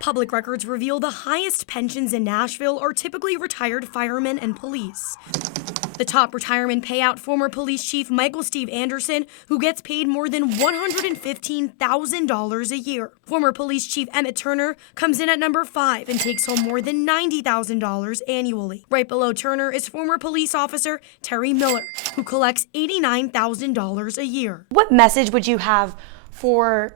Public records reveal the highest pensions in Nashville are typically retired firemen and police. The top retirement payout, former police chief Michael Steve Anderson, who gets paid more than $115,000 a year. Former police chief Emmett Turner comes in at number 5 and takes home more than $90,000 annually. Right below Turner is former police officer Terry Miller, who collects $89,000 a year. What message would you have for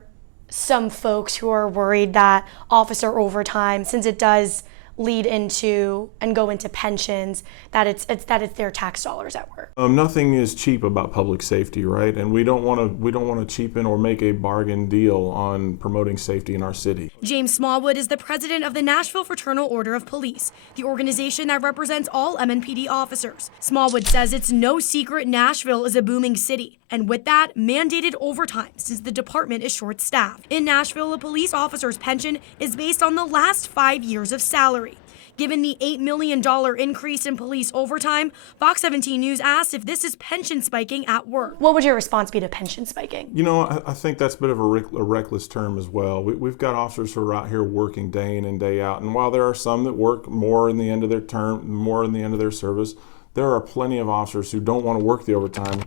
some folks who are worried that officer overtime, since it does lead into and go into pensions, that it's their tax dollars at work? Nothing is cheap about public safety, right? And we don't want to cheapen or make a bargain deal on promoting safety in our city. James Smallwood is the president of the Nashville Fraternal Order of Police, the organization that represents all MNPD officers. Smallwood says it's no secret Nashville is a booming city, and with that, mandated overtime since the department is short-staffed. In Nashville, a police officer's pension is based on the last 5 years of salary. Given the $8 million increase in police overtime, Fox 17 News asked if this is pension spiking at work. What would your response be to pension spiking? You know, I think that's a bit of a reckless term as well. We've got officers who are out here working day in and day out, and while there are some that work more in the end of their term, more in the end of their service, there are plenty of officers who don't want to work the overtime.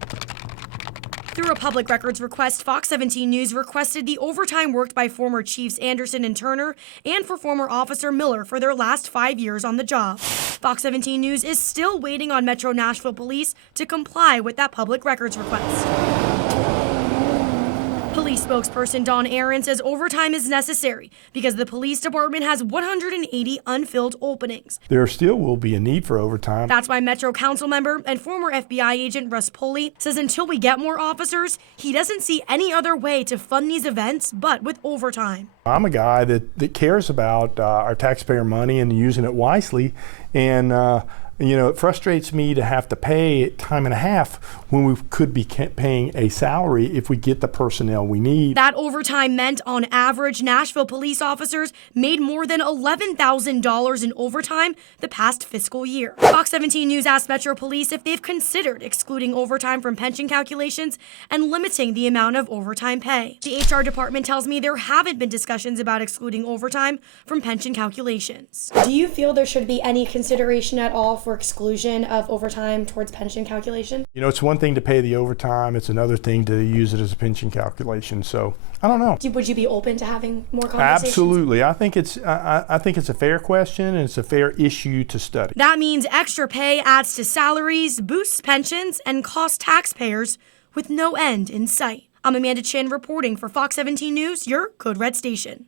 Through a public records request, Fox 17 News requested the overtime worked by former chiefs Anderson and Turner and for former officer Miller for their last 5 years on the job. Fox 17 News is still waiting on Metro Nashville Police to comply with that public records request. Police spokesperson Dawn Aaron says overtime is necessary because the police department has 180 unfilled openings. There still will be a need for overtime. That's why Metro Council member and former FBI agent Russ Pulley says until we get more officers, he doesn't see any other way to fund these events but with overtime. I'm a guy that cares about our taxpayer money and using it wisely, and you know, it frustrates me to have to pay time and a half when we could be paying a salary if we get the personnel we need. That overtime meant, on average, Nashville police officers made more than $11,000 in overtime the past fiscal year. Fox 17 News asked Metro Police if they've considered excluding overtime from pension calculations and limiting the amount of overtime pay. The HR department tells me there haven't been discussions about excluding overtime from pension calculations. Do you feel there should be any consideration at all for exclusion of overtime towards pension calculation? You know, it's one thing to pay the overtime, it's another thing to use it as a pension calculation. So I don't know. Would you be open to having more conversations? Absolutely. I think it's a fair question and it's a fair issue to study. That means extra pay adds to salaries, boosts pensions, and costs taxpayers with no end in sight. I'm Amanda Chin reporting for Fox 17 News, your Code Red station.